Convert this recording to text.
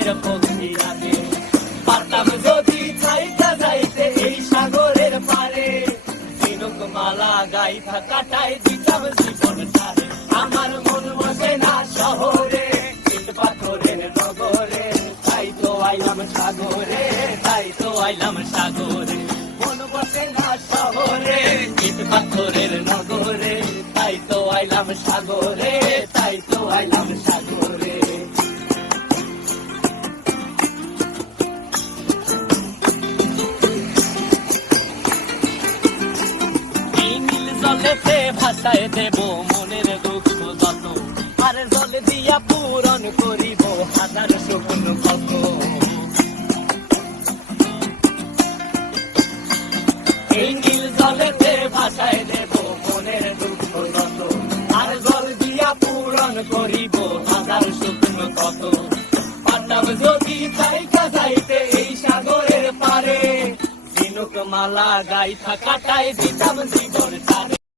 প্রেমের পক্ষী রাতে পারতাম যদি চাইতা যাইতে এই সাগরের পারে ঝিনুক মালা গাইথা কাটাই দিতাম জীবন তারে আমার মন বসে না শহরে ইট পাথরের নগরে তাই তো আইলাম সাগরে তাই তো আইলাম সাগরে মন বসে না শহরে ইট পাথরের নগরে তাই তো আইলাম সাগরে তাই তো আইলাম সাগরে জলেতে ভাসায় দেব মনের দুঃখ যত আর জল দিয়া পূরণ করিব হাজার শকুন কত এই নীল জলেতে ভাসায় দেব মনের দুঃখ যত আর জল দিয়া পূরণ করিব হাজার শকুন কত পারতাম যদি চাইতা যাইতে এই সাগরের পারে ঝিনুক মালা গাইথা কাটাই দিতাম জীবন তারে